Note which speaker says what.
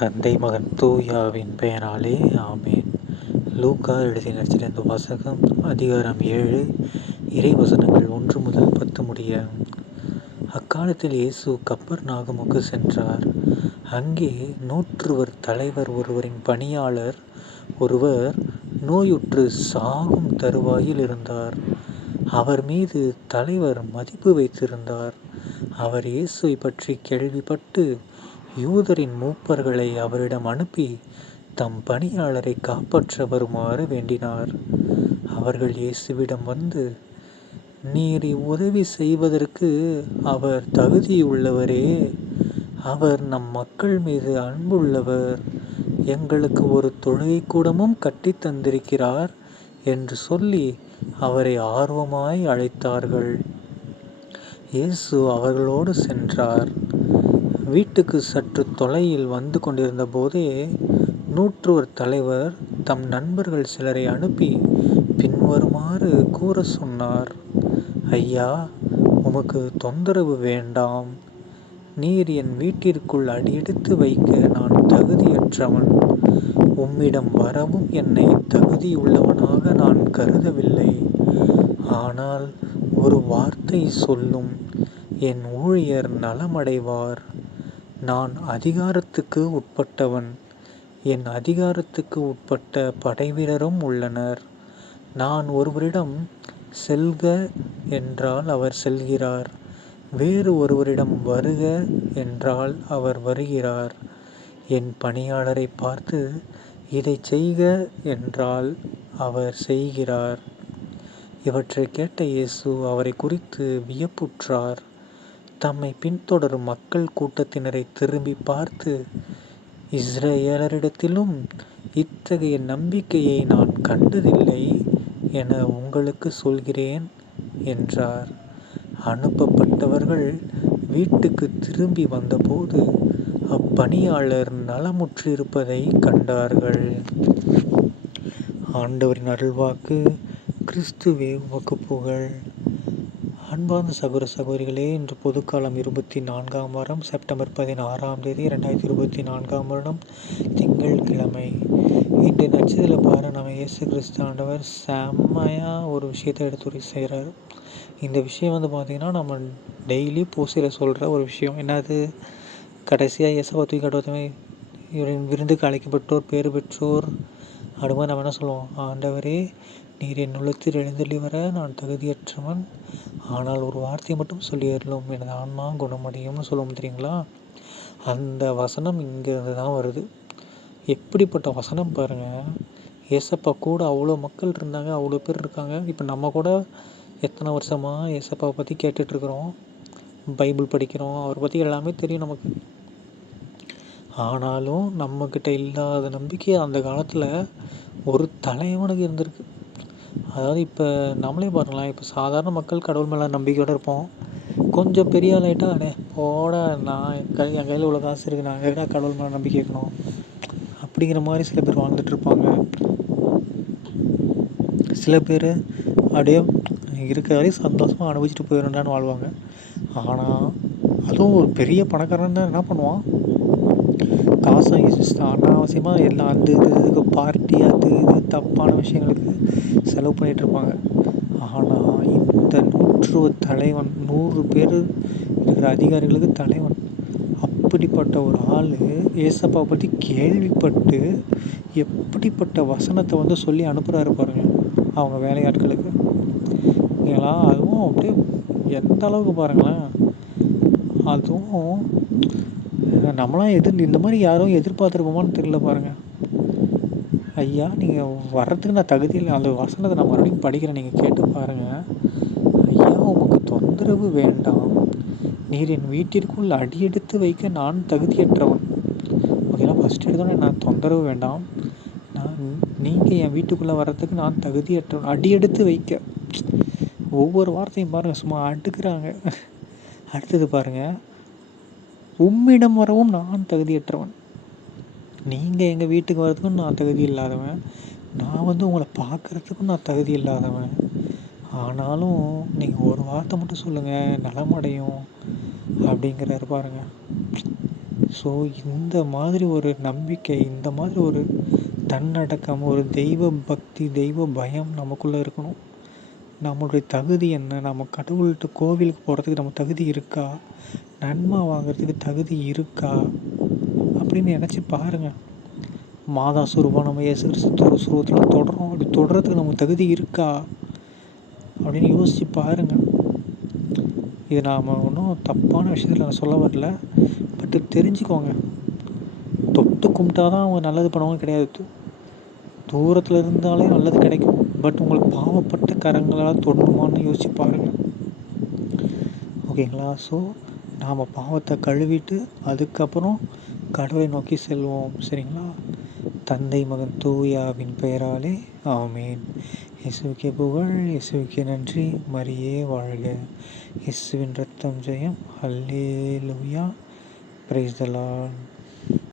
Speaker 1: தந்தை மகன் தூயாவின் பெயராலே ஆமேன். லூக்கா எழுதி நடிச்சிருந்த வாசகம் அதிகாரம் ஏழு இறை வசனங்கள் ஒன்று முதல் பத்து முடிய. அக்காலத்தில் இயேசு கப்பர் நாகமுக்கு சென்றார். அங்கே நூற்றுவர் தலைவர் ஒருவரின் பணியாளர் ஒருவர் நோயுற்று சாகும் தருவாயில் இருந்தார். அவர் மீது தலைவர் மதிப்பு வைத்திருந்தார். அவர் இயேசுவை பற்றி கேள்விப்பட்டு யூதரின் மூப்பர்களை அவரிடம் அனுப்பி தம் பணியாளரை காப்பாற்ற வருமாறு வேண்டினார். அவர்கள் இயேசுவிடம் வந்து நீர் உதவி செய்வதற்கு அவர் தகுதியுள்ளவரே. அவர் நம் மக்கள் மீது அன்புள்ளவர். எங்களுக்கு ஒரு தொழுகை கூடமும் கட்டி தந்திருக்கிறார் என்று சொல்லி அவரை ஆர்வமாய் அழைத்தார்கள். இயேசு அவர்களோடு சென்றார். வீட்டுக்கு சற்று தொலையில் வந்து கொண்டிருந்த போதே நூற்றுவர் தலைவர் தம் நண்பர்கள் சிலரை அனுப்பி பின்வருமாறு கூற சொன்னார். ஐயா உமக்கு தொந்தரவு வேண்டாம். நீர் என் வீட்டிற்குள் அடியெடுத்து வைக்க நான் தகுதியற்றவன். உம்மிடம் வரவும் என்னை தகுதியுள்ளவனாக நான் கருதவில்லை. ஆனால் ஒரு வார்த்தை சொல்லும். என் ஊழியர் நலமடைவார். நான் அதிகாரத்துக்கு உட்பட்டவன். என் அதிகாரத்துக்கு உட்பட்ட படைவீரரும் உள்ளனர். நான் ஒருவரிடம் செல்க என்றால் அவர் செல்கிறார். வேறு ஒருவரிடம் வருக என்றால் அவர் வருகிறார். என் பணியாளரை பார்த்து இதை செய்க என்றால் அவர் செய்கிறார். இவற்றை கேட்ட இயேசு அவரை குறித்து வியப்புற்றார். தம்மை பின்தொடரும் மக்கள் கூட்டத்தினரை திரும்பி பார்த்து இஸ்ரேலரிடத்திலும் இத்தகைய நம்பிக்கையை நான் கண்டதில்லை என உங்களுக்கு சொல்கிறேன் என்றார். அனுப்பப்பட்டவர்கள் வீட்டுக்கு திரும்பி வந்தபோது அப்பணியாளர் நலமுற்றிருப்பதை கண்டார்கள். ஆண்டவரின் அருள்வாக்கு கிறிஸ்துவே உமக்கு புகழ். அன்பார்ந்த சகோதர சகோதரிகளே இன்று பொதுக்காலம் இருபத்தி நான்காம் வாரம் செப்டம்பர் பதினாறாம் தேதி ரெண்டாயிரத்தி இருபத்தி நான்காம் வருடம் திங்கட்கிழமை. இன்று நட்சத்திர பாரு நம்ம இயேசு கிறிஸ்து ஆண்டவர் செம்மையாக ஒரு விஷயத்தை எடுத்துரை செய்கிறார் இந்த விஷயம் வந்து பார்த்திங்கன்னா நம்ம டெய்லி பூசையில் சொல்கிற ஒரு விஷயம். என்னது? கடைசியாக இயேசபா தூக்கி இவரின் விருந்துக்கு அழைக்கப்பட்டோர் பேர் பெற்றோர் அடுமாதிரி நம்ம என்ன சொல்லுவோம்? ஆண்டவரே நீர் என் உள்ளத்தில் எழுந்தள்ளி வர நான் தகுதியற்றவன். ஆனால் ஒரு வார்த்தையை மட்டும் சொல்லிடலும் எனது ஆன்மா குணமடையும்னு சொல்லுவோம் தெரியுங்களா? அந்த வசனம் இங்கேருந்து தான் வருது. எப்படிப்பட்ட வசனம் பாருங்கள் ஏசப்பா கூட அவ்வளோ மக்கள் இருந்தாங்க அவ்வளோ பேர் இருக்காங்க. இப்போ நம்ம கூட எத்தனை வருஷமாக ஏசப்பாவை பற்றி கேட்டுட்ருக்குறோம் பைபிள் படிக்கிறோம். அவரை பற்றி எல்லாமே தெரியும் நமக்கு. ஆனாலும் நம்மக்கிட்ட இல்லாத நம்பிக்கை அந்த காலத்தில் ஒரு தலைவனுக்கு இருந்திருக்கு. அதாவது இப்போ நம்மளே பாருங்களேன் இப்போ சாதாரண மக்கள் கடவுள் மேலே நம்பிக்கையோடு இருப்போம். கொஞ்சம் பெரிய ஆளாயிட்டா அடே போட நான் என் கை என் கையில் இவ்வளோ காசு இருக்குது நான் எதுனா கடவுள் மேலே நம்பிக்கை வைக்கணும்? அப்படிங்கிற மாதிரி சில பேர் வாழ்ந்துட்டு இருப்பாங்க. சில பேர் அப்படியே இருக்கிற வரையும் சந்தோஷமாக அனுபவிச்சுட்டு போயிடண்டான்னு வாழ்வாங்க. ஆனால் அதுவும் ஒரு பெரிய பணக்காரன் தான் என்ன பண்ணுவான்? காசை அனாவசியமாக எல்லாம் அந்த இது இதுக்கு பார்ட்டி அது இது தப்பான விஷயங்களுக்கு செலவு பண்ணிகிட்ருப்பாங்க ஆனால் இந்த நூற்று தலைவன் நூறு பேர் இருக்கிற அதிகாரிகளுக்கு தலைவன். அப்படிப்பட்ட ஒரு ஆள் ஏசப்பாவை பற்றி கேள்விப்பட்டு எப்படிப்பட்ட வசனத்தை வந்து சொல்லி அனுப்புகிறாரு பாருங்க அவங்க வேலையாட்களுக்கு. ஓகேங்களா அதுவும் அப்படியே எந்த அளவுக்கு பாருங்களேன் அதுவும் நம்மளாம் எதிர் இந்த மாதிரி யாரும் எதிர்பார்த்துருப்போமான்னு தெரியல பாருங்கள் ஐயா நீங்கள் வர்றதுக்கு நான் தகுதி இல்லை. அந்த வசனத்தை நான் மறுபடியும் படிக்கிறேன். நீங்கள் கேட்டு பாருங்கள் ஐயா உமக்கு தொந்தரவு வேண்டாம். நீர் என் வீட்டிற்குள் அடியெடுத்து வைக்க நான் தகுதியற்றவன். ஓகேங்களா ஃபஸ்ட் எடுத்தோன்னே நான் தொந்தரவு வேண்டாம். நான் நீங்கள் என் வீட்டுக்குள்ளே வர்றதுக்கு நான் தகுதியற்றவன். அடியெடுத்து வைக்க. ஒவ்வொரு வார்த்தையும் பாருங்கள் சும்மா அடுக்கிறாங்க. அடுத்தது பாருங்கள் உம்மிடம் வரவும் நான் தகுதியற்றவன். நீங்கள் எங்கள் வீட்டுக்கு வர்றதுக்கும் நான் தகுதி இல்லாதவன். நான் வந்து உங்களை பார்க்குறதுக்கும் நான் தகுதி இல்லாதவன். ஆனாலும் நீங்கள் ஒரு வார்த்தை மட்டும் சொல்லுங்கள் நலமடையும் அப்படிங்கிறாரு பாருங்க. ஸோ இந்த மாதிரி ஒரு நம்பிக்கை இந்த மாதிரி ஒரு தன்னடக்கம் ஒரு தெய்வ பக்தி தெய்வ பயம் நமக்குள்ளே இருக்கணும். நம்மளுடைய தகுதி என்ன? நம்ம கடவுள்கிட்ட கோவிலுக்கு போகிறதுக்கு நம்ம தகுதி இருக்கா? நன்மை வாங்குறதுக்கு தகுதி இருக்கா? அப்படின்னு நினச்சி பாருங்கள் மாதா சுரூபம் நம்ம இயேசு கிறிஸ்து சுரூபத்தில் தொடரும். அப்படி தொடரத்துக்கு நமக்கு தகுதி இருக்கா? அப்படின்னு யோசித்து பாருங்கள் இது நாம் ஒன்றும் தப்பான விஷயத்தில் நான் சொல்ல வரல. பட்டு தெரிஞ்சுக்கோங்க. தொட்டு கும்பிட்டா தான் அவங்க நல்லது பண்ணுவாங்க கிடையாது. தூரத்தில் இருந்தாலே நல்லது கிடைக்கும். பட் உங்களுக்கு பாவப்பட்ட கரங்களால் தொடணுமான்னு யோசிச்சு பாருங்கள் ஓகேங்களா? ஸோ நாம் பாவத்தை கழுவிட்டு அதுக்கப்புறம் கடவுளை நோக்கி செல்வோம். சரிங்களா? தந்தை மகன் தூயாவின் பெயராலே ஆமேன். இசுவுக்கே புகழ் இசுவுக்கே நன்றி. மரியே வாழ்க. இசுவின் ரத்தம் ஜெயம். ஹல்லே லூயா பிரைஸ்